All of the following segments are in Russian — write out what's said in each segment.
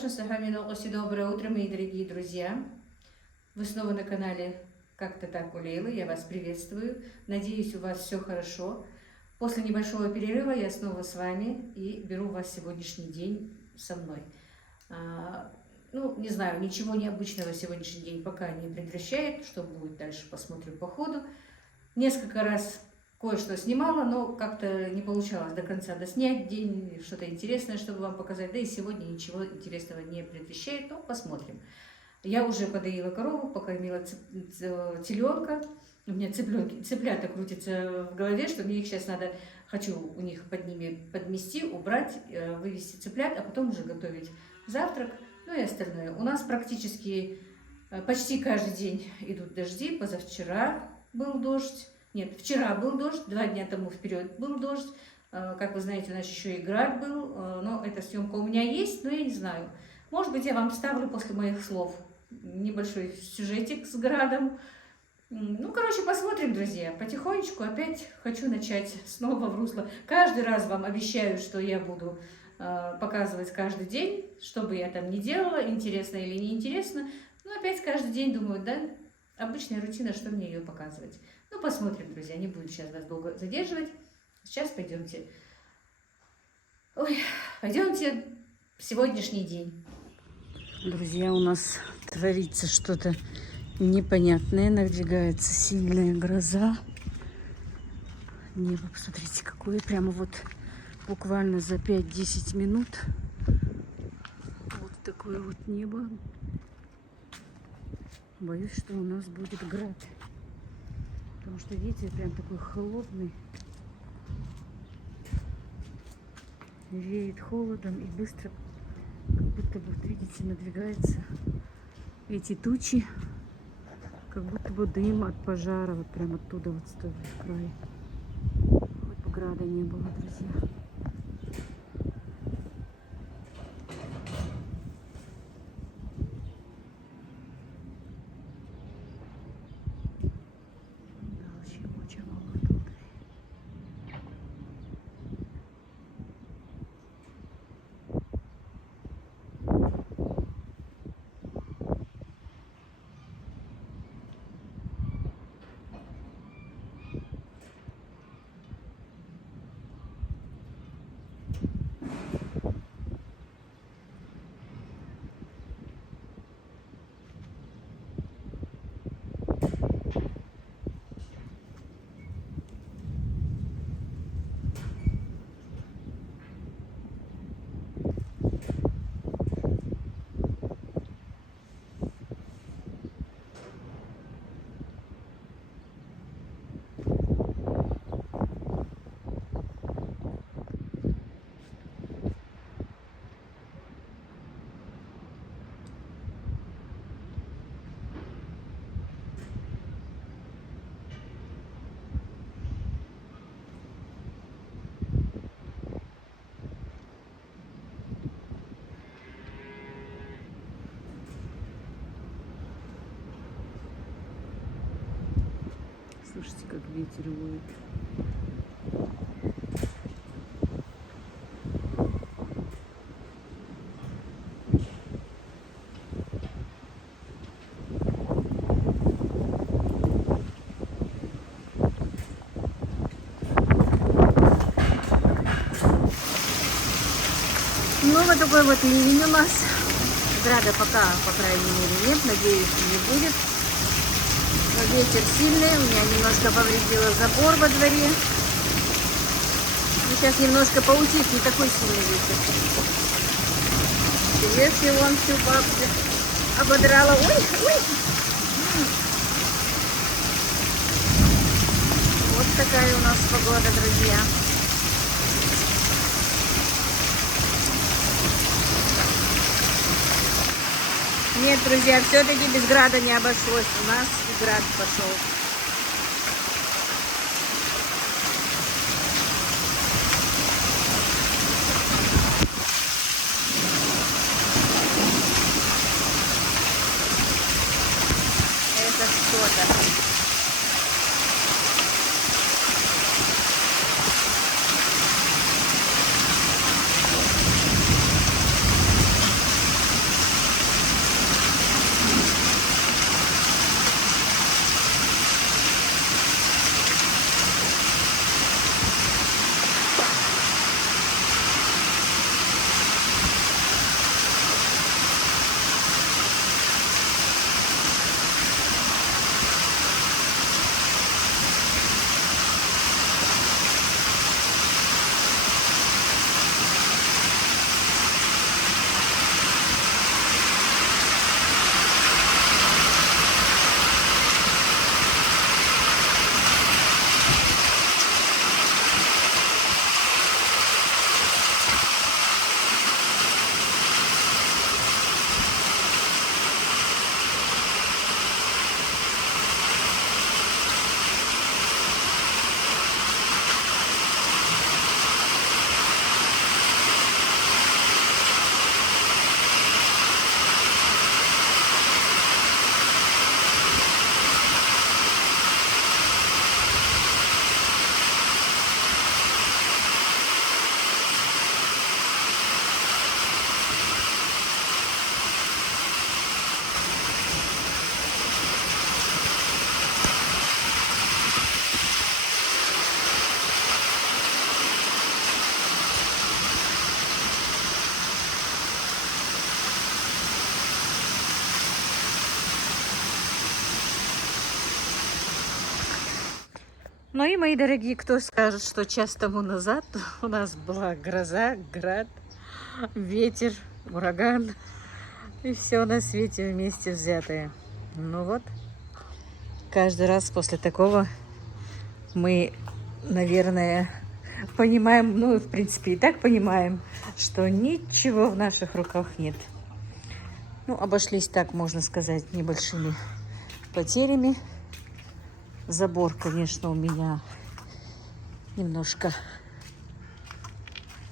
Доброе утро, мои дорогие друзья. Вы снова на канале Как-то так у Лейлы. Я вас приветствую. Надеюсь, у вас все хорошо. После небольшого перерыва я снова с вами и беру вас сегодняшний день со мной. Не знаю, ничего необычного сегодняшний день пока не предвещает. Что будет дальше, посмотрим по ходу. Несколько раз кое-что снимала, но как-то не получалось до конца доснять день, что-то интересное, чтобы вам показать. Да и сегодня ничего интересного не предвещает, но посмотрим. Я уже подоила корову, покормила теленка. У меня цыплята крутятся в голове, что мне их сейчас надо, хочу у них под ними подмести, убрать, вывести цыплят, а потом уже готовить завтрак, ну и остальное. У нас практически почти каждый день идут дожди. Позавчера был дождь. Нет, вчера был дождь, 2 дня тому вперед был дождь. Как вы знаете, у нас еще и град был, но эта съемка у меня есть, но я не знаю. Может быть, я вам вставлю после моих слов небольшой сюжетик с градом. Посмотрим, друзья. Потихонечку опять хочу начать снова в русло. Каждый раз вам обещаю, что я буду показывать каждый день, что бы я там ни делала, интересно или неинтересно. Но опять каждый день думаю, да, обычная рутина, что мне ее показывать. Посмотрим, друзья, не буду сейчас вас долго задерживать. Сейчас пойдемте. Пойдемте в сегодняшний день. Друзья, у нас творится что-то непонятное. Надвигается сильная гроза. Небо, посмотрите, какое. Прямо вот буквально за 5-10 минут. Вот такое вот небо. Боюсь, что у нас будет град. Потому что ветер прям такой холодный. Веет холодом и быстро, как будто бы, видите, надвигаются эти тучи. Как будто бы дым от пожара. Вот прям оттуда вот с того края. Хоть бы града не было, друзья. Слушайте, как ветер воет. Вот такой вот ливень у нас. Града пока, по крайней мере, нет. Надеюсь, не будет. Ветер сильный, у меня немножко повредило забор во дворе. Сейчас немножко поутих, не такой сильный ветер. Если вон всю бабку ободрала. Ой! Вот такая у нас погода, друзья. Нет, друзья, все-таки без града не обошлось. У нас и град пошел. Это что-то. Ну и, мои дорогие, кто скажет, что час тому назад у нас была гроза, град, ветер, ураган и все на свете вместе взятое. Ну вот, каждый раз после такого мы, наверное, понимаем, ну, в принципе, и так понимаем, что ничего в наших руках нет. Ну, обошлись так, можно сказать, небольшими потерями. Забор, конечно, у меня немножко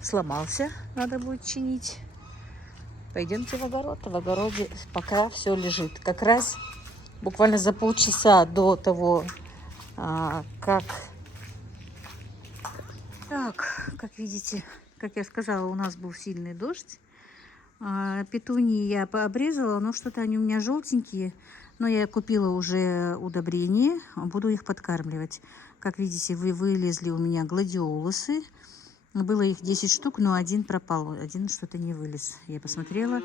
сломался, надо будет чинить. Пойдемте в огород. В огороде пока все лежит. Как раз буквально за полчаса до того, как... Так, как видите, как я сказала, у нас был сильный дождь. Петунии я пообрезала, но что-то они у меня желтенькие. Но я купила уже удобрение, буду их подкармливать. Как видите, вылезли у меня гладиолусы. Было их 10 штук, но один пропал, один что-то не вылез. Я посмотрела,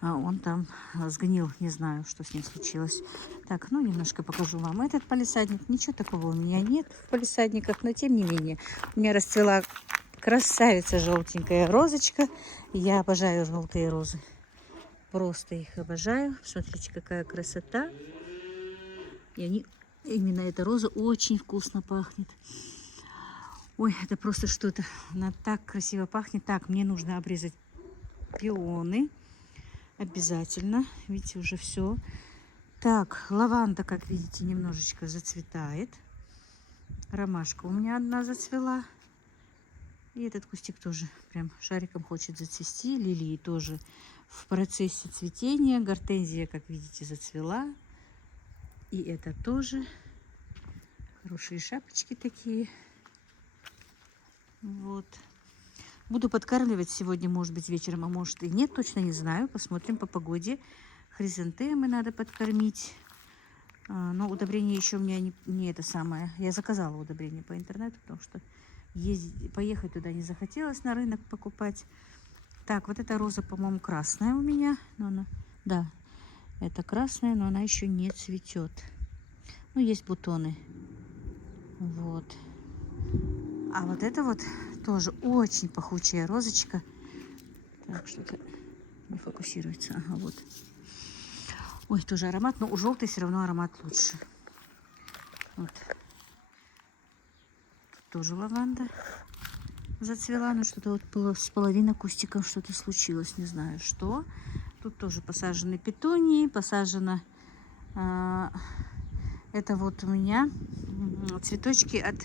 он там сгнил, не знаю, что с ним случилось. Так, ну немножко покажу вам этот палисадник. Ничего такого у меня нет в палисадниках, но тем не менее у меня расцвела красавица желтенькая розочка. Я обожаю желтые розы. Просто их обожаю. Смотрите, какая красота. И они, именно эта роза очень вкусно пахнет. Ой, это просто что-то. Она так красиво пахнет. Так, мне нужно обрезать пионы. Обязательно. Видите, уже все. Так, лаванда, как видите, немножечко зацветает. Ромашка у меня одна зацвела. И этот кустик тоже прям шариком хочет зацвести. Лилии тоже в процессе цветения. Гортензия, как видите, зацвела. И это тоже. Хорошие шапочки такие. Вот. Буду подкармливать сегодня, может быть, вечером, а может и нет, точно не знаю. Посмотрим по погоде. Хризантемы надо подкормить. Но удобрение еще у меня не это самое. Я заказала удобрение по интернету, потому что поехать туда не захотелось на рынок покупать. Так, вот эта роза, по-моему, красная у меня. Но она, да, это красная, но она еще не цветет. Ну, есть бутоны. Вот. А вот это вот тоже очень пахучая розочка. Так, что-то не фокусируется. Ага, вот. Ой, тоже аромат, но у желтой все равно аромат лучше. Вот. Тут тоже лаванда зацвела, но что-то вот было с половиной кустиков что-то случилось, не знаю что. Тут тоже посажены петунии, посажено... это вот у меня цветочки от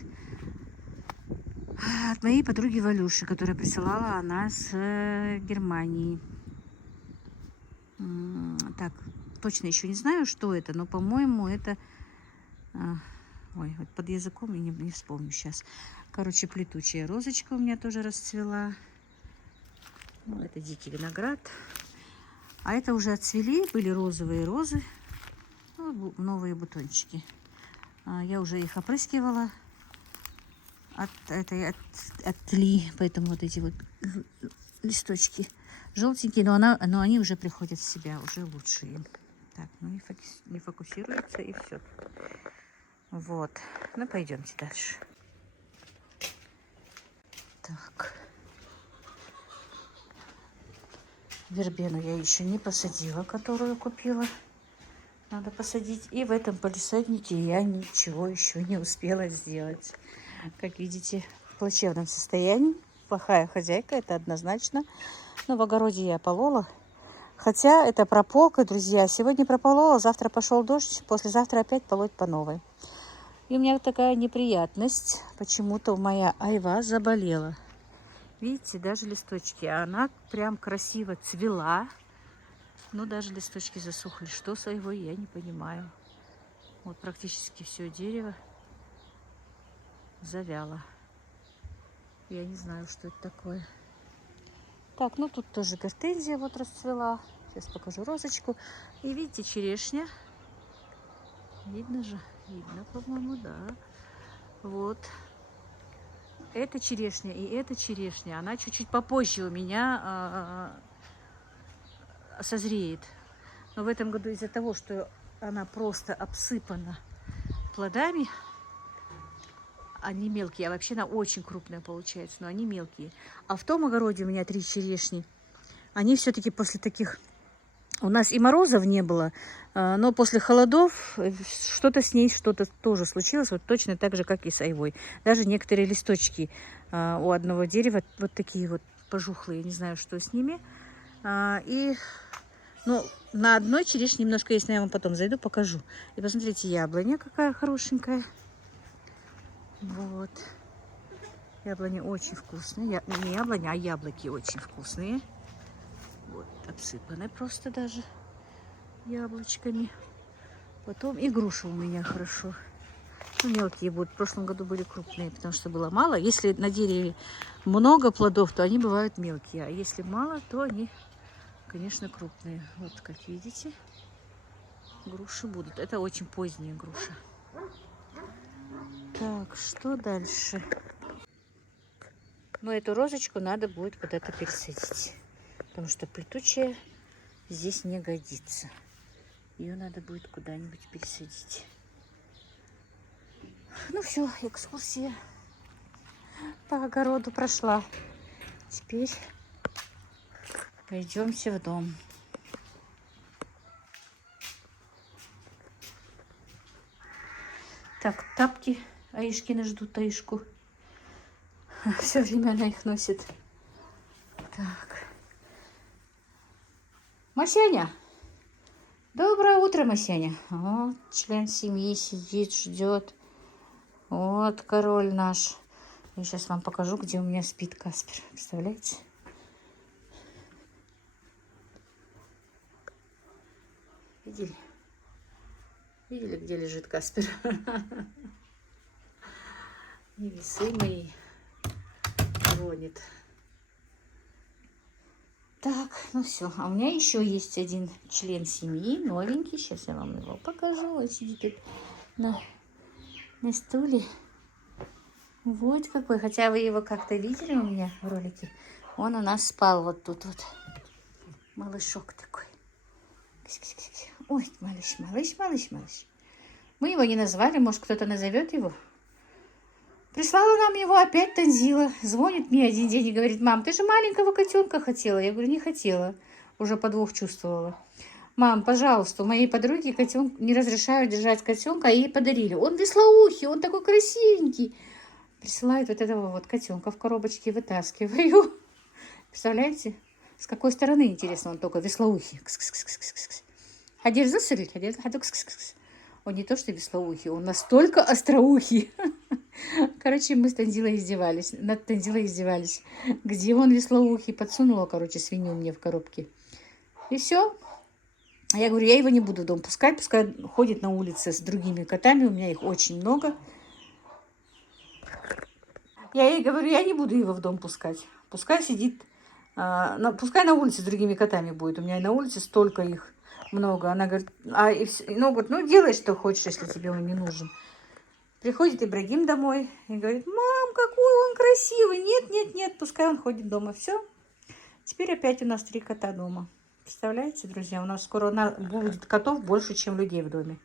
моей подруги Валюши, которая присылала она с Германии. Так, точно еще не знаю, что это, но, по-моему, это... Ой, вот под языком я не вспомню сейчас. Короче, плетучая розочка у меня тоже расцвела. Ну, это дикий виноград. А это уже отцвели, были розовые розы. Ну, новые бутончики. Я уже их опрыскивала от тли, поэтому вот эти вот листочки желтенькие, но они уже приходят в себя, уже лучше им. Так, ну не фокусируется и все. Вот, ну пойдемте дальше. Так, вербену я еще не посадила, которую купила. Надо посадить. И в этом палисаднике я ничего еще не успела сделать. Как видите, в плачевном состоянии. Плохая хозяйка, это однозначно. Но в огороде я полола. Хотя это прополка, друзья. Сегодня прополола, завтра пошел дождь, послезавтра опять полоть по новой. И у меня такая неприятность. Почему-то моя айва заболела. Видите, даже листочки. Она прям красиво цвела. Но даже листочки засохли. Что с айвой, я не понимаю. Вот практически все дерево завяло. Я не знаю, что это такое. Так, ну тут тоже гортензия вот расцвела. Сейчас покажу розочку. И видите, черешня. Видно же? Видно, по-моему, да. Вот. Это черешня и эта черешня. Она чуть-чуть попозже у меня созреет. Но в этом году из-за того, что она просто обсыпана плодами, они мелкие, а вообще она очень крупная получается, но они мелкие. А в том огороде у меня 3 черешни, они все-таки после таких... У нас и морозов не было, но после холодов что-то с ней, что-то тоже случилось, вот точно так же, как и с айвой. Даже некоторые листочки у одного дерева вот такие вот пожухлые, не знаю, что с ними. Ну, на одной черешне немножко есть, но я вам потом зайду, покажу. И посмотрите, яблоня какая хорошенькая. Вот. Яблони очень вкусные. Не яблоня, а яблоки очень вкусные. Вот, обсыпаны просто даже яблочками. Потом и груши у меня хорошо. Ну, мелкие будут. В прошлом году были крупные, потому что было мало. Если на дереве много плодов, то они бывают мелкие. А если мало, то они, конечно, крупные. Вот, как видите, груши будут. Это очень поздние груши. Так, что дальше? Ну, эту розочку надо будет куда-то пересадить. Потому что плетучая здесь не годится. Ее надо будет куда-нибудь пересадить. Ну все, экскурсия по огороду прошла. Теперь пойдемте в дом. Так, тапки Аишкины ждут Аишку. Все время она их носит. Так. Масяня. Доброе утро, Масяня. Вот член семьи сидит, ждет. Вот король наш. Я сейчас вам покажу, где у меня спит Каспер. Представляете? Видели? Видели, где лежит Каспер? И весы мои гонит. Так, ну все. А у меня еще есть один член семьи, новенький. Сейчас я вам его покажу. Он сидит тут на стуле. Вот какой. Хотя вы его как-то видели у меня в ролике. Он у нас спал вот тут вот. Малышок такой. Ой, малыш, малыш, малыш, малыш. Мы его не назвали, может, кто-то назовет его. Прислала нам его опять Танзила. Звонит мне один день и говорит: мам, ты же маленького котенка хотела. Я говорю: не хотела. Уже подвох чувствовала. Мам, пожалуйста, у моей подруги не разрешают держать котенка, а ей подарили. Он веслоухий, он такой красивенький. Присылают вот этого вот котенка в коробочке, вытаскиваю. Представляете? С какой стороны, интересно, он только веслоухий. Он не то что веслоухий, он настолько остроухий. Короче, мы с Танзилой издевались. Над Танзилой издевались. Где он веслоухий? Подсунула, короче, свинью мне в коробке. И все. Я говорю, я его не буду в дом пускать. Пускай ходит на улице с другими котами. У меня их очень много. Я ей говорю, я не буду его в дом пускать. Пускай сидит, пускай на улице с другими котами будет. У меня и на улице столько их много. Она говорит, ну делай, что хочешь, если тебе он не нужен. Приходит Ибрагим домой и говорит: мам, какой он красивый. Нет, нет, нет, пускай он ходит дома. Все. Теперь опять у нас 3 кота дома. Представляете, друзья, у нас скоро будет котов больше, чем людей в доме.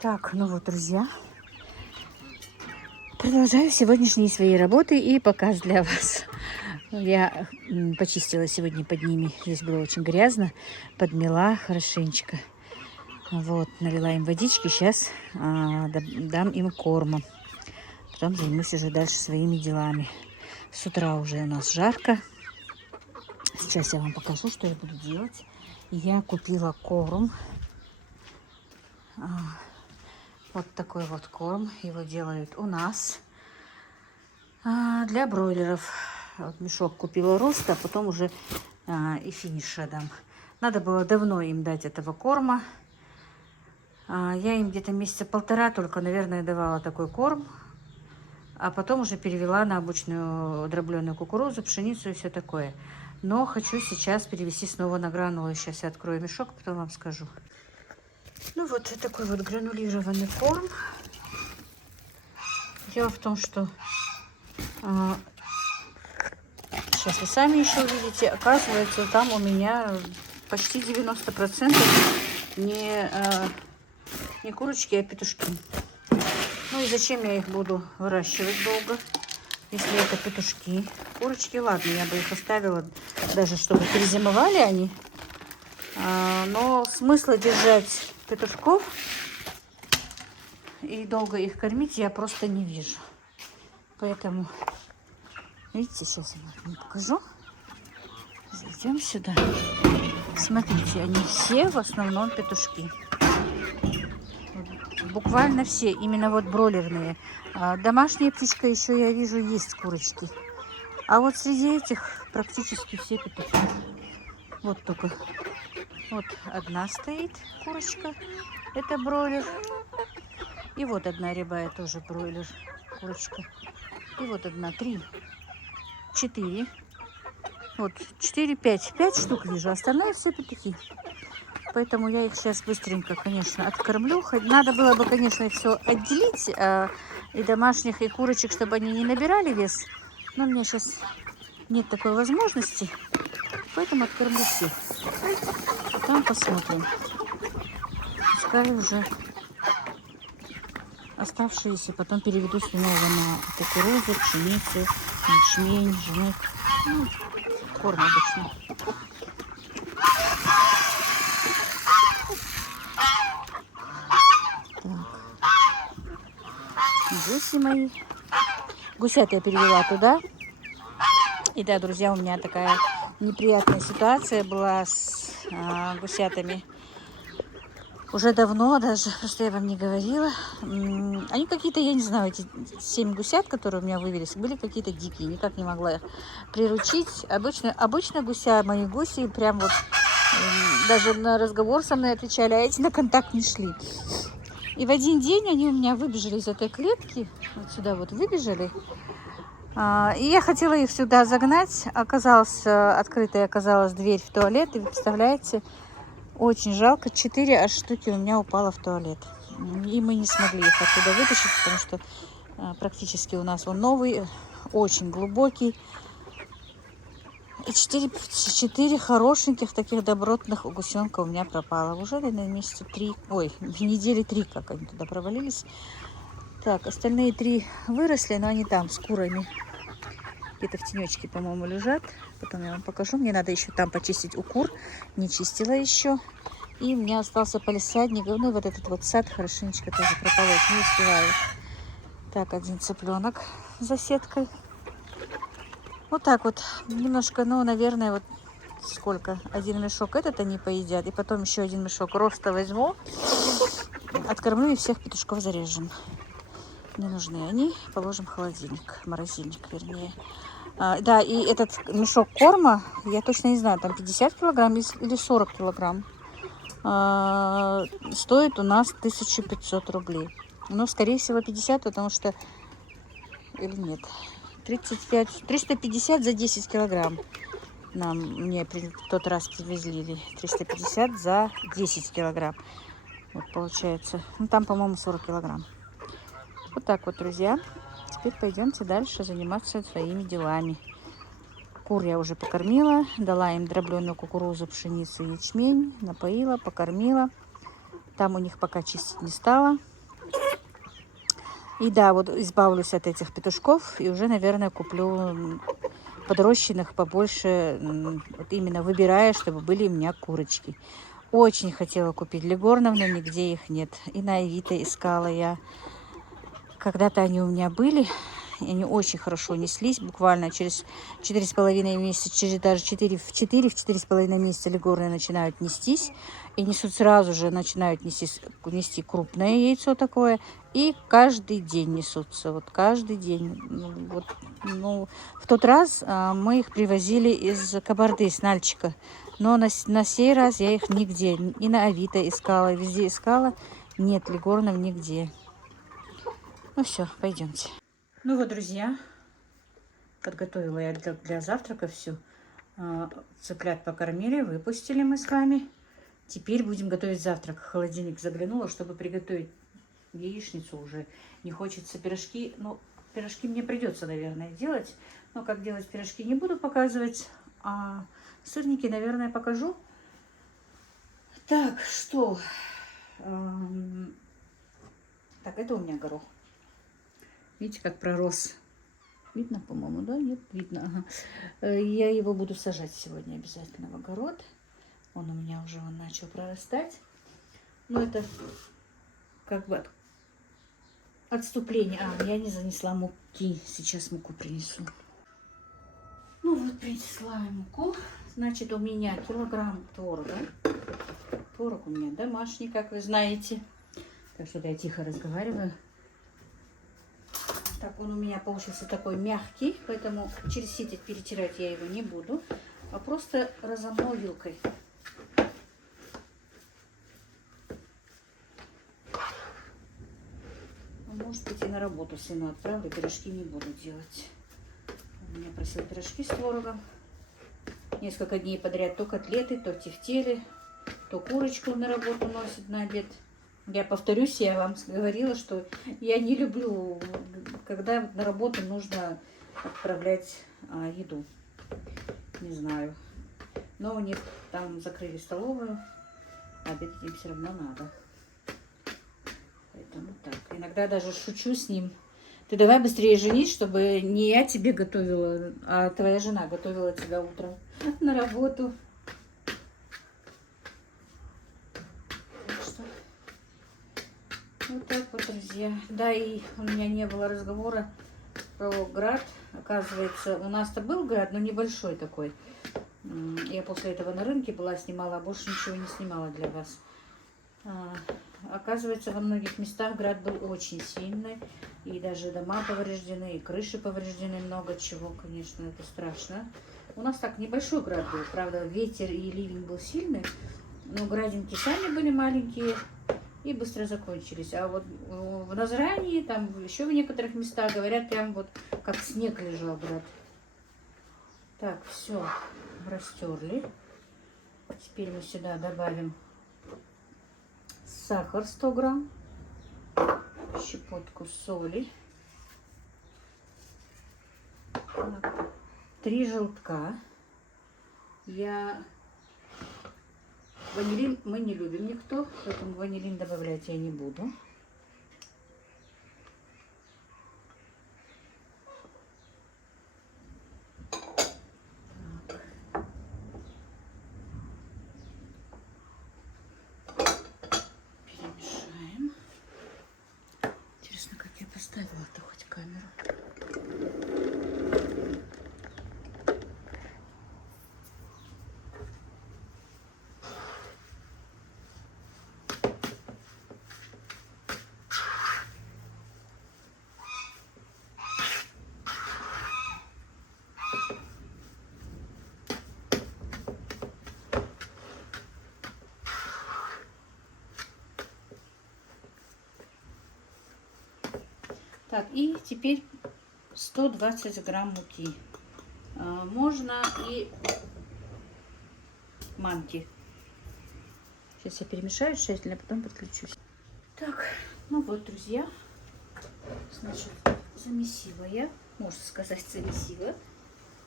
Так, ну вот, друзья. Продолжаю сегодняшние свои работы и показ для вас. Я почистила сегодня под ними. Здесь было очень грязно. Подмела хорошенечко. Вот, налила им водички. Сейчас дам им корма. Потом займусь уже дальше своими делами. С утра уже у нас жарко. Сейчас я вам покажу, что я буду делать. Я купила корм. Вот такой вот корм. Его делают у нас для бройлеров. Вот мешок купила роста, а потом уже и финиша дам. Надо было давно им дать этого корма. Я им где-то месяца 1,5 только, наверное, давала такой корм. А потом уже перевела на обычную дробленую кукурузу, пшеницу и все такое. Но хочу сейчас перевести снова на гранулы. Сейчас я открою мешок, потом вам скажу. Ну вот такой вот гранулированный корм. Дело в том, что сейчас вы сами еще увидите, оказывается, там у меня почти 90% не курочки, а петушки. Ну Ну и зачем я их буду выращивать долго, если это петушки? Курочки, ладно, я бы их оставила, даже чтобы перезимовали они. Но смысла держать петушков и долго их кормить я просто не вижу. Поэтому, видите, сейчас я вам покажу. Зайдем сюда. Смотрите, они все в основном петушки. Буквально все, именно вот бройлерные. Домашняя птичка еще, я вижу, есть курочки. А вот среди этих практически все петухи. Вот только вот одна стоит курочка. Это бройлер. И вот одна рябая тоже бройлер. Курочка. И вот одна, 3, 4. Вот 4, 5. 5 штук вижу. Остальные все петухи. Поэтому я их сейчас быстренько, конечно, откормлю. Надо было бы, конечно, их все отделить. И домашних, и курочек, чтобы они не набирали вес. Но у меня сейчас нет такой возможности. Поэтому откормлю всех. Потом посмотрим. Пускай уже оставшиеся потом переведу снова на кукурузу, пшеницу, ячмень, жмых. Ну, корм обычный. Гуси мои. Гусят я перевела туда. И да, друзья, у меня такая неприятная ситуация была с гусятами. Уже давно даже, просто я вам не говорила. Они какие-то, я не знаю, эти 7 гусят, которые у меня вывелись, были какие-то дикие. Никак не могла их приручить. Обычно гуся, мои гуси, прям вот даже на разговор со мной отвечали, а эти на контакт не шли. И в один день они у меня выбежали из этой клетки. Вот сюда вот выбежали. И я хотела их сюда загнать. Открытая оказалась дверь в туалет. И вы представляете, очень жалко. 4 аж штуки у меня упало в туалет. И мы не смогли их оттуда вытащить, потому что практически у нас он новый, очень глубокий. И 4 хорошеньких таких добротных гусенка у меня пропало. Уже, наверное, месяца 3, недели 3, как они туда провалились. Так, остальные 3 выросли, но они там с курами. Где-то в тенечке, по-моему, лежат. Потом я вам покажу. Мне надо еще там почистить у кур. Не чистила еще. И у меня остался палисадник. Ну, вот этот вот сад хорошенечко тоже прополоть. Не успеваю. Так, один цыпленок за сеткой. Вот так вот. Немножко, ну, наверное, вот сколько? Один мешок этот они поедят. И потом еще один мешок роста возьму. Откормлю и всех петушков зарежем. Не нужны они. Положим в холодильник. Морозильник, вернее. Да, и этот мешок корма, я точно не знаю, там 50 килограмм или 40 килограмм. Стоит у нас 1500 рублей. Ну, скорее всего, 50, потому что... Или нет. 350 за 10 килограмм. Мне в тот раз привезли. 350 за 10 килограмм. Вот получается. Ну, там, по-моему, 40 килограмм. Вот так вот, друзья. Теперь пойдемте дальше заниматься своими делами. Кур я уже покормила, дала им дробленую кукурузу, пшеницу и ячмень, напоила, покормила. Там у них пока чистить не стала. И да, вот избавлюсь от этих петушков и уже, наверное, куплю подрощенных побольше, вот именно выбирая, чтобы были у меня курочки. Очень хотела купить легорнов, но нигде их нет. И на Авито искала я. Когда-то они у меня были, и они очень хорошо неслись. Буквально через 4,5 месяца, даже 4,5 месяца легорные начинают нестись. И несут сразу же, начинают нести крупное яйцо такое. И каждый день несутся. Вот каждый день. В тот раз мы их привозили из Кабарды, с Нальчика. Но на сей раз я их нигде, и на Авито искала, везде искала. Нет легорнов нигде. Ну все, пойдемте. Ну вот, друзья, подготовила я для завтрака все. Цыплят покормили, выпустили мы с вами. Теперь будем готовить завтрак. В холодильник заглянула, чтобы приготовить яичницу уже. Не хочется пирожки. Ну, пирожки мне придется, наверное, делать. Но как делать пирожки не буду показывать. А сырники, наверное, покажу. Так, что? Так, это у меня горох. Видите, как пророс. Видно, по-моему, да? Нет, видно. Ага. Я его буду сажать сегодня обязательно в огород. Он у меня уже начал прорастать. Но это как бы отступление. Я не занесла муки. Сейчас муку принесу. Ну вот, принесла я муку. Значит, у меня килограмм творога. Творог у меня домашний, как вы знаете. Так что я тихо разговариваю. Так, он у меня получился такой мягкий, поэтому через сито перетирать я его не буду, а просто разомну вилкой. Может быть, и на работу сыну отправлю, пирожки не буду делать. Он меня просил пирожки с творогом. Несколько дней подряд то котлеты, то тефтели, то курочку на работу носит на обед. Я повторюсь, я вам говорила, что я не люблю, когда на работу нужно отправлять еду. Не знаю. Но у них там закрыли столовую, обед им все равно надо. Поэтому так. Иногда даже шучу с ним. Ты давай быстрее женись, чтобы не я тебе готовила, а твоя жена готовила тебя утром на работу. Вот так вот, друзья. Да, и у меня не было разговора про град. Оказывается, у нас-то был град, но небольшой такой. Я после этого на рынке была, снимала, а больше ничего не снимала для вас. Оказывается, во многих местах град был очень сильный. И даже дома повреждены, и крыши повреждены, много чего, конечно, это страшно. У нас так небольшой град был, правда, ветер и ливень был сильный. Но градинки сами были маленькие. И быстро закончились. А вот в Назрани, там еще в некоторых местах, говорят, прям вот как снег лежал, брат. Так, все, растерли. Теперь мы сюда добавим сахар 100 грамм, щепотку соли, 3 желтка. Ванилин мы не любим никто, поэтому ванилин добавлять я не буду. Перемешаем. Интересно, как я поставила-то хоть камеру. Так, и теперь 120 грамм муки. Можно и манки. Сейчас я перемешаю тщательно, а потом подключусь. Так, ну вот, друзья. Значит, замесила я, можно сказать, замесила.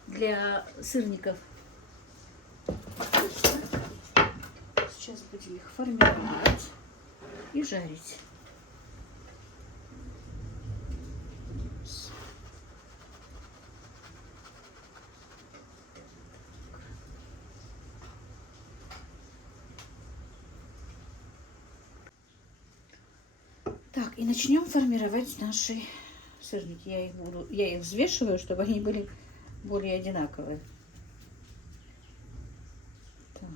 Для сырников. Отлично. Сейчас будем их формировать и жарить. Так, и начнем формировать наши сырники. Я их взвешиваю, чтобы они были более одинаковые. Так.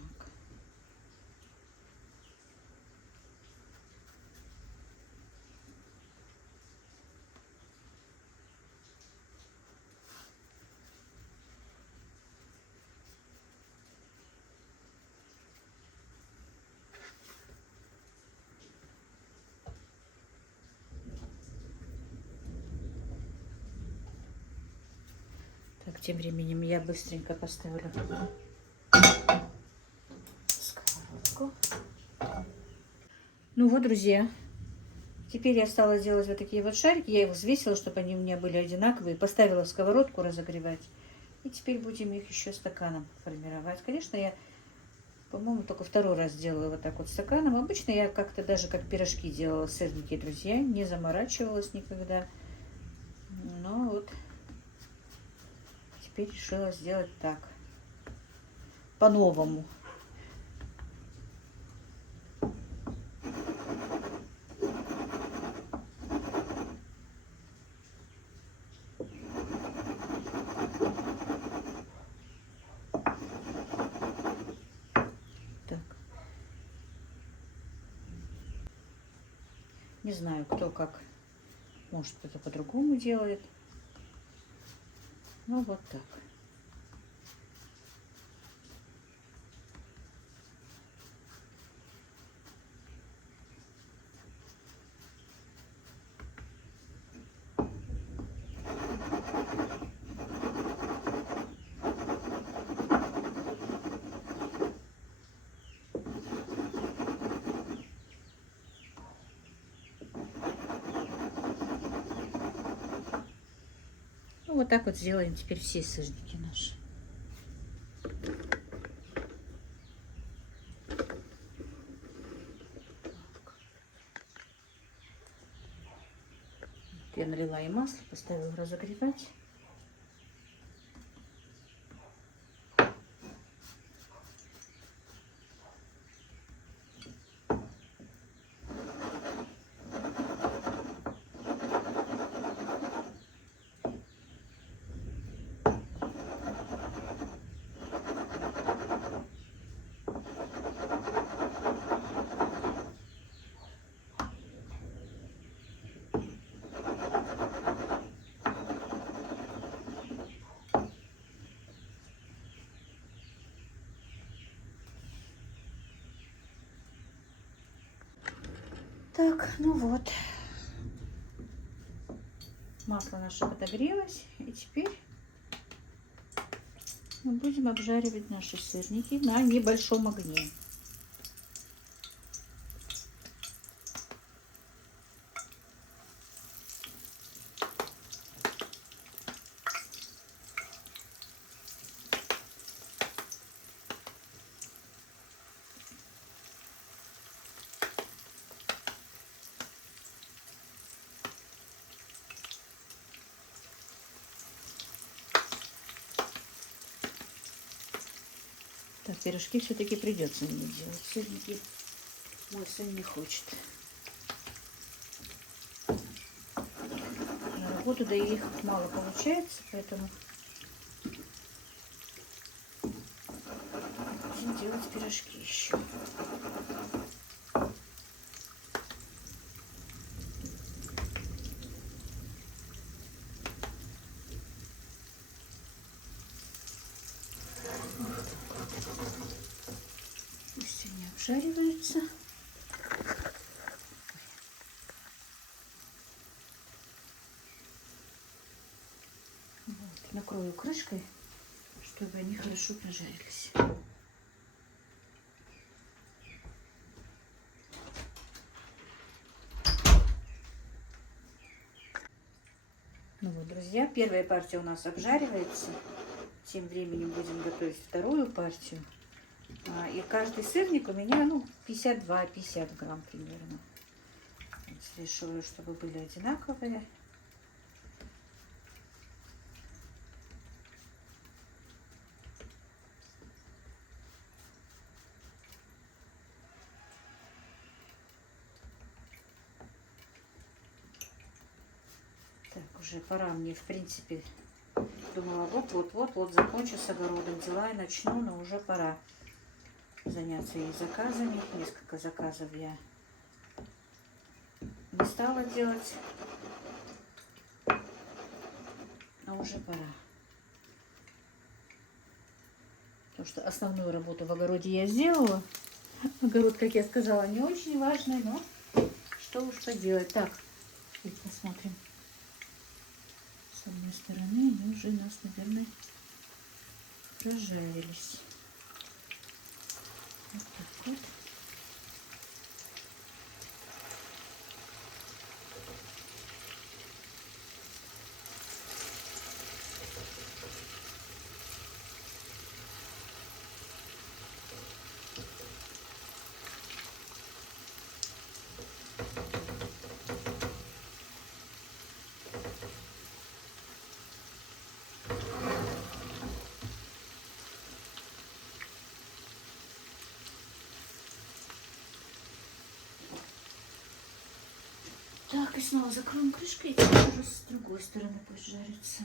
Так, тем временем я быстренько поставлю сковородку. Ну вот, друзья, теперь я стала делать вот такие вот шарики. Я их взвесила, чтобы они у меня были одинаковые. Поставила в сковородку разогревать. И теперь будем их еще стаканом формировать. Конечно, я, по-моему, только второй раз делала вот так вот стаканом. Обычно я как-то даже как пирожки делала, сырники, друзья. Не заморачивалась никогда. Но вот теперь решила сделать так, по-новому. Так. Не знаю, кто как, может, кто-то по-другому делает. Ну, вот так. Ну, вот так вот сделаем теперь все сырники наши. Я налила и масло, поставила разогревать. Так, ну вот. Масло наше подогрелось. И теперь мы будем обжаривать наши сырники на небольшом огне. Так, пирожки все-таки придется мне делать. Сырники мой сын не хочет. На работу, да и их мало получается, поэтому будем делать пирожки еще. Пусть они обжариваются. Вот, накрою крышкой, чтобы они хорошо прожарились. Ну вот, друзья, первая партия у нас обжаривается. Тем временем будем готовить вторую партию. И каждый сырник у меня, ну, 52-50 грамм примерно. Смешиваю, чтобы были одинаковые. Так, уже пора мне, в принципе, думала, вот закончу с огородом дела и начну, но уже пора заняться и заказами. Несколько заказов я не стала делать, а уже пора. Потому что основную работу в огороде я сделала. Огород, как я сказала, не очень важный, но что уж поделать. Так, и посмотрим. С одной стороны они уже у нас, наверное, прожарились. Вот так вот. Так, и снова закроем крышкой, и теперь уже с другой стороны пусть жарится.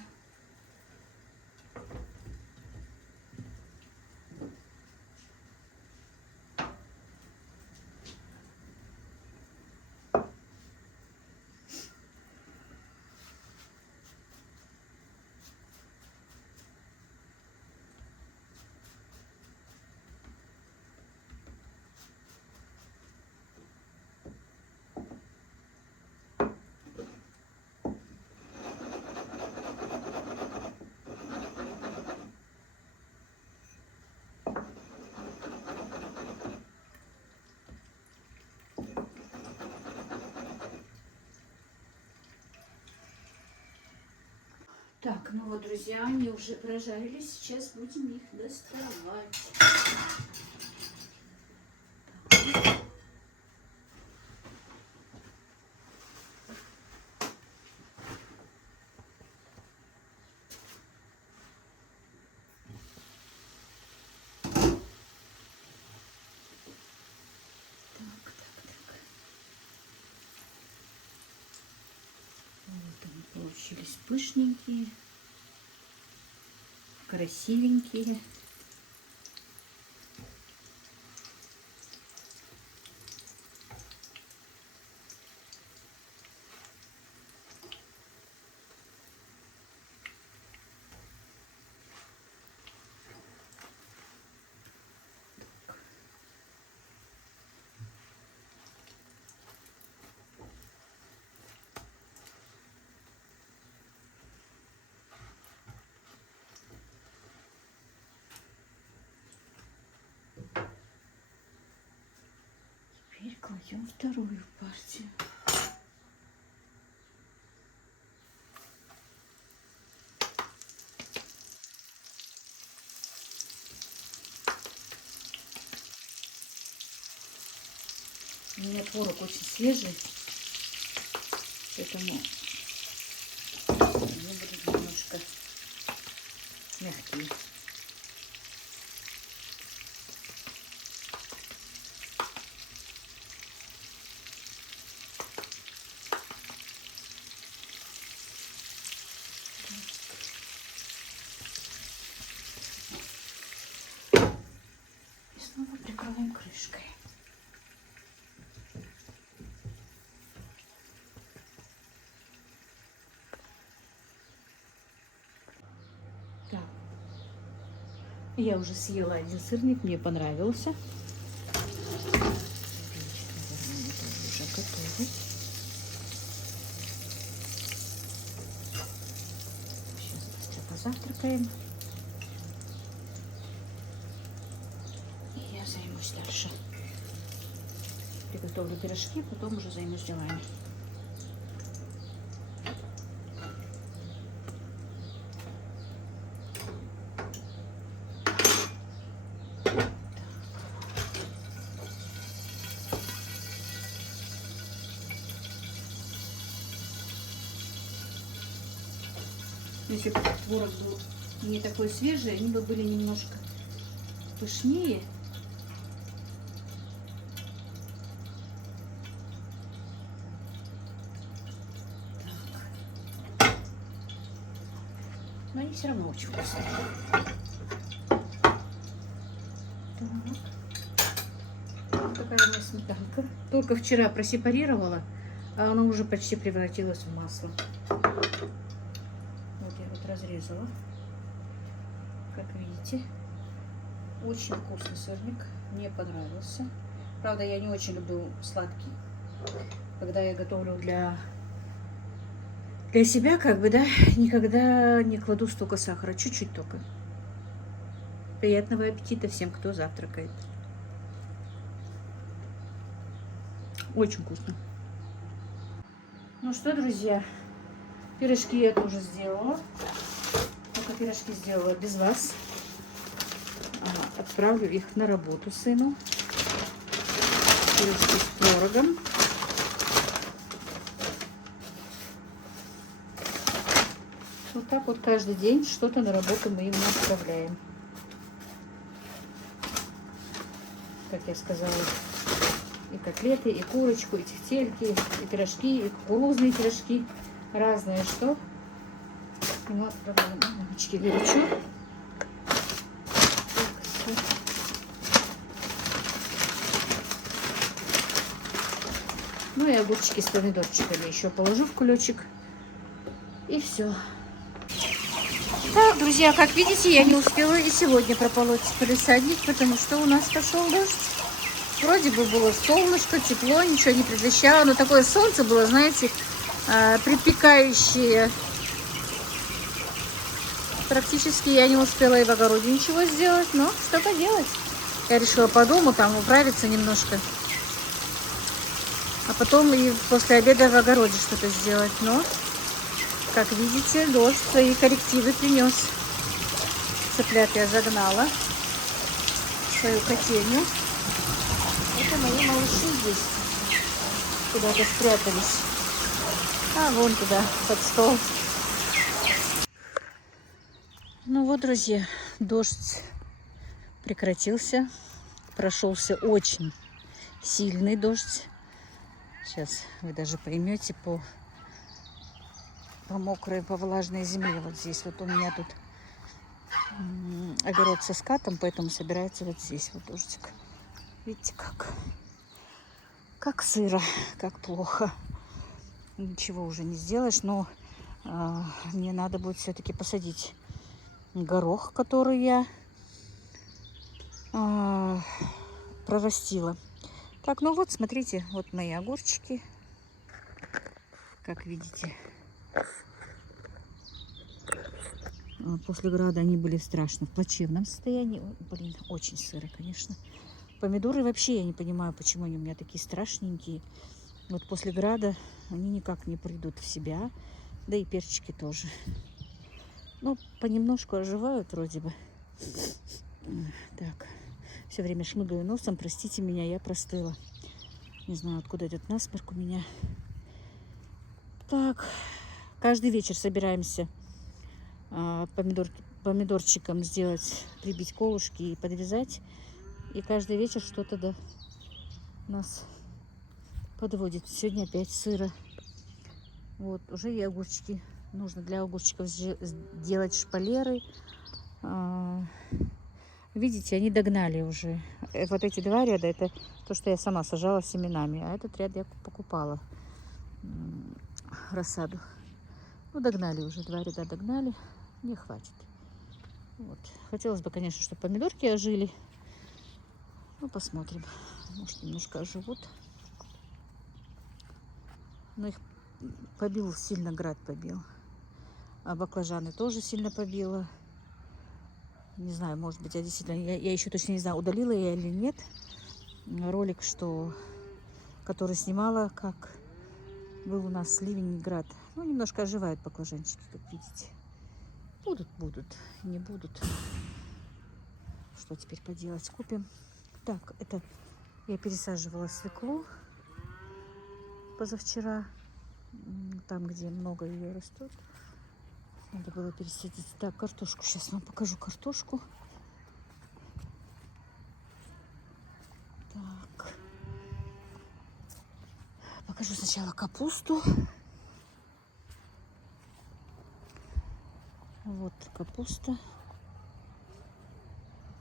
Так, ну вот, друзья, они уже прожарились. Сейчас будем их доставать. Вот они получились пышненькие, красивенькие. Теперь кладем вторую партию. У меня творог очень свежий, поэтому они будут немножко мягкие. И снова прикроем крышкой. Так. Я уже съела один сырник, мне понравился. Уже готовый. Сейчас быстро позавтракаем. И я займусь дальше. Приготовлю пирожки, потом уже займусь делами. Если бы творог был не такой свежий, они бы были немножко пышнее. Так. Но они все равно очень вкусные. Так. Вот такая у меня сметанка. Только вчера просепарировала, а она уже почти превратилась в масло. Разрезала, как видите. Очень вкусный сырник, мне понравился. Правда, я не очень люблю сладкий. Когда я готовлю для себя, как бы, да, никогда не кладу столько сахара, чуть-чуть только. Приятного аппетита всем, кто завтракает. Очень вкусно. Ну что, друзья, пирожки я тоже сделала. Только пирожки сделала без вас. Отправлю их на работу сыну. Пирожки с творогом. Вот так вот каждый день что-то на работу мы им отправляем. Как я сказала, И котлеты, и курочку, и тефтельки, и пирожки, и кукурузные пирожки. Разное что. И мы отправляем мамочки горячо. Ну и огурчики с помидорчиками еще положу в кулечек. И все. Так, друзья, как видите, я не успела и сегодня прополоть палисадник, потому что у нас пошел дождь. Вроде бы было солнышко, тепло, ничего не предвещало, но такое солнце было, знаете, припекающее. Практически я не успела и в огороде ничего сделать, но что поделать. Я решила по дому там управиться немножко. А потом и после обеда в огороде что-то сделать. Но, как видите, дождь свои коррективы принес. Цыплят я загнала в свою котельню. Это мои малыши здесь. Куда-то спрятались. А вон туда, под стол. Ну вот, друзья, дождь прекратился. Прошелся очень сильный дождь. Сейчас вы даже поймете по мокрой, по влажной земле. Вот здесь вот у меня тут огород со скатом, поэтому собирается вот здесь вот дождик. Видите, как сыро, как плохо. Ничего уже не сделаешь, но мне надо будет все-таки посадить горох, который я прорастила. Так, ну вот, смотрите, вот мои огурчики. Как видите, после града они были в страшном, в плачевном состоянии. Блин, очень сыро, конечно. Помидоры вообще я не понимаю, почему они у меня такие страшненькие. Вот после града они никак не придут в себя. Да и перчики тоже. Ну, понемножку оживают вроде бы. Так, все время шмыгаю носом. Простите меня, я простыла. Не знаю, откуда этот насморк у меня. Так, каждый вечер собираемся помидорчиком сделать, прибить колышки и подвязать. И каждый вечер что-то да нас подводит. Сегодня опять сыро. Вот, уже и огурчики. Нужно для огурчиков сделать шпалеры. Видите, они догнали уже. Вот эти два ряда, это то, что я сама сажала семенами. А этот ряд я покупала рассаду. Ну, догнали уже, два ряда догнали. Не хватит. Вот. Хотелось бы, конечно, чтобы помидорки ожили. Ну, посмотрим. Может, немножко оживут. Но их побил сильно, град побил. А баклажаны тоже сильно побило. Не знаю, может быть, я действительно... Я еще точно не знаю, удалила я или нет ролик, который снимала, как был у нас ливень и град. Ну, немножко оживают баклажанчики, как видите. Будут, не будут. Что теперь поделать? Купим. Так, это я пересаживала свеклу позавчера. Там, где много ее растет. Надо было пересадить. Так, картошку. Сейчас вам покажу картошку. Так. Покажу сначала капусту. Вот капуста.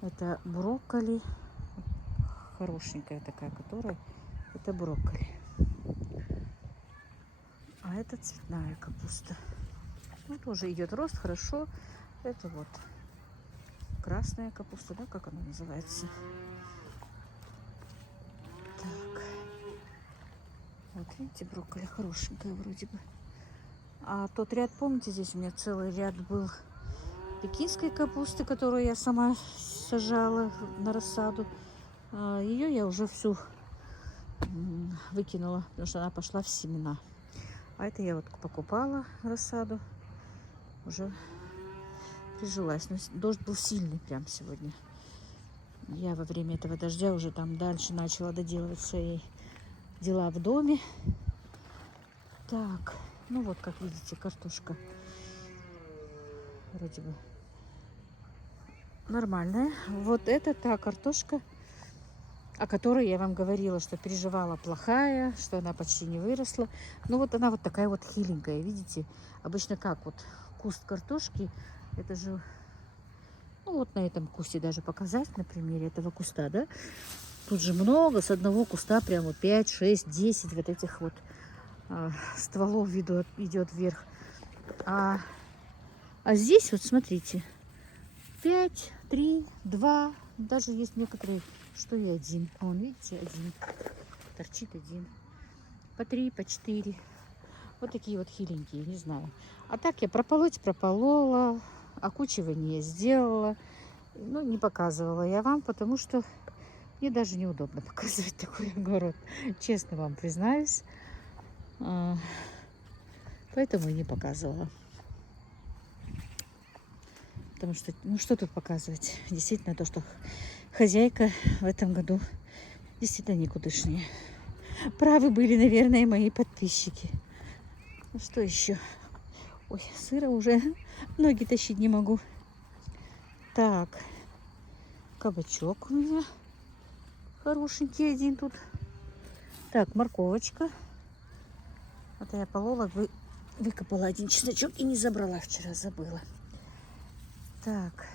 Это брокколи. Хорошенькая такая, которая. Это брокколи. А это цветная капуста. Ну, тоже идет рост хорошо. Это вот красная капуста, да, как она называется. Так. Вот видите, брокколи хорошенькая вроде бы. А тот ряд, помните, здесь у меня целый ряд был пекинской капусты, которую я сама сажала на рассаду. Ее я уже всю выкинула, потому что она пошла в семена. А это я вот покупала рассаду. Уже прижилась. Но дождь был сильный прям сегодня. Я во время этого дождя уже там дальше начала доделывать свои дела в доме. Так, ну вот, как видите, картошка вроде бы нормальная. Вот это та картошка, о которой я вам говорила, что переживала плохая, что она почти не выросла. Ну вот она вот такая вот хиленькая, видите? Обычно как вот куст картошки, это же, ну вот на этом кусте даже показать на примере этого куста, да? Тут же много, с одного куста прямо 5, 6, 10 вот этих вот стволов идет вверх. А здесь вот смотрите, 5, 3, 2, даже есть некоторые, что и один. Вон, видите, один. Торчит один. По 3, по 4. Вот такие вот хиленькие, не знаю. А так я прополола, окучивание сделала. Ну, не показывала я вам, потому что мне даже неудобно показывать такой огород. Честно вам признаюсь. Поэтому и не показывала. Потому что, ну что тут показывать? Действительно, то, что хозяйка в этом году действительно никудышнее. Правы были, наверное, мои подписчики. Ну что еще? Ой, сыра уже ноги тащить не могу. Так, кабачок у меня хорошенький один тут. Так, морковочка. Вот я полола, выкопала один чесночок и не забрала вчера, забыла. Так.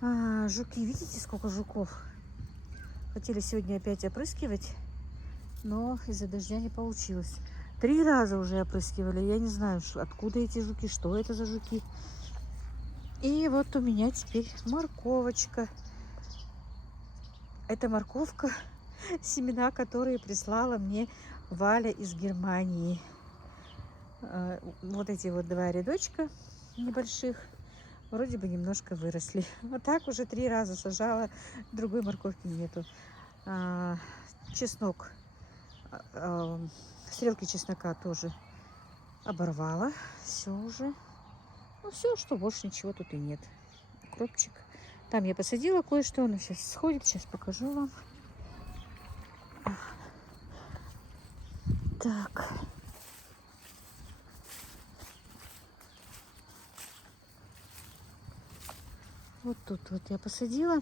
Жуки, видите, сколько жуков? Хотели сегодня опять опрыскивать, но из-за дождя не получилось. 3 раза уже опрыскивали. Я не знаю, откуда эти жуки, что это за жуки. И вот у меня теперь морковочка. Это морковка, семена, которые прислала мне Валя из Германии. Вот эти вот 2 рядочка небольших вроде бы немножко выросли. Вот так уже 3 раза сажала, другой морковки нету. Чеснок, стрелки чеснока тоже оборвала. Все уже. Ну все, что больше ничего тут и нет. Укропчик. Там я посадила кое-что, оно сейчас сходит, сейчас покажу вам. Так. Вот тут вот я посадила.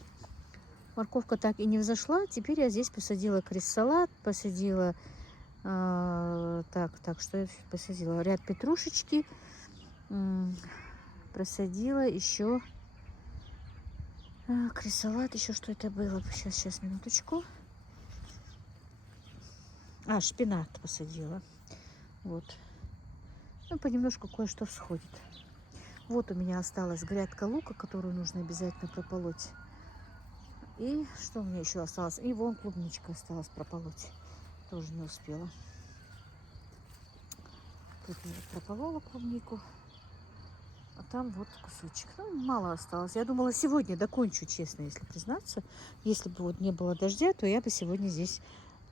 Морковка так и не взошла. Теперь я здесь посадила крис-салат, посадила... так, что я посадила? Ряд петрушечки. Просадила еще крис-салат. Еще что это было? Сейчас, минуточку. Шпинат посадила. Вот. Ну, понемножку кое-что всходит. Вот у меня осталась грядка лука, которую нужно обязательно прополоть. И что у меня еще осталось? И вон клубничка осталась прополоть. Тоже не успела. Тут я прополола клубнику. А там вот кусочек. Ну, мало осталось. Я думала, сегодня докончу, честно, если признаться. Если бы вот не было дождя, то я бы сегодня здесь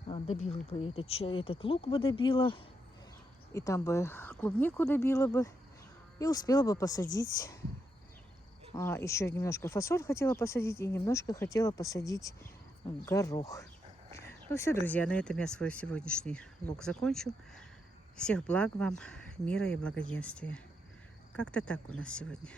добила бы этот лук бы добила. И там бы клубнику добила бы. И успела бы посадить. Еще немножко фасоль хотела посадить. И немножко хотела посадить горох. Ну все, друзья, на этом я свой сегодняшний влог закончу. Всех благ вам, мира и благоденствия. Как-то так у нас сегодня.